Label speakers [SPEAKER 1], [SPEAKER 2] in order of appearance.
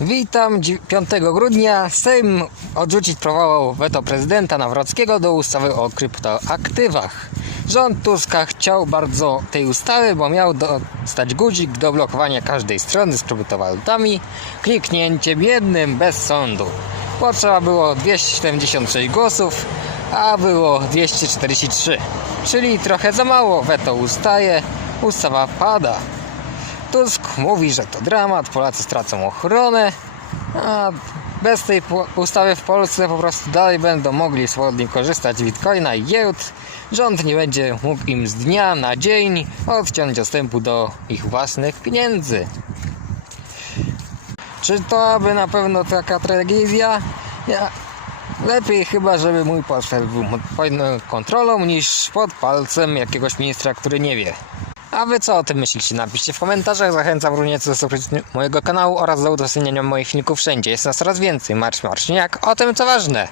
[SPEAKER 1] Witam. Dzi- 5 grudnia Sejm odrzucić próbował weto prezydenta Nawrockiego do ustawy o kryptoaktywach. Rząd Tuska chciał bardzo tej ustawy, bo miał dostać guzik do blokowania każdej strony z kryptowalutami kliknięciem jednym bez sądu. Potrzeba było 276 głosów, a było 243, czyli trochę za mało. Weto ustaje, ustawa pada. Tusk mówi, że to dramat, Polacy stracą ochronę, a bez tej ustawy w Polsce po prostu dalej będą mogli swobodnie korzystać z bitcoina i giełd. Rząd nie będzie mógł im z dnia na dzień odciąć dostępu do ich własnych pieniędzy. Czy to aby na pewno taka tragedia? Ja, lepiej chyba, żeby mój portfel był pod kontrolą niż pod palcem jakiegoś ministra, który nie wie. A wy co o tym myślicie? Napiszcie w komentarzach. Zachęcam również do subskrypcji mojego kanału oraz do udostępniania moich filmików wszędzie. Jest nas coraz więcej. Marsz, jak o tym co ważne.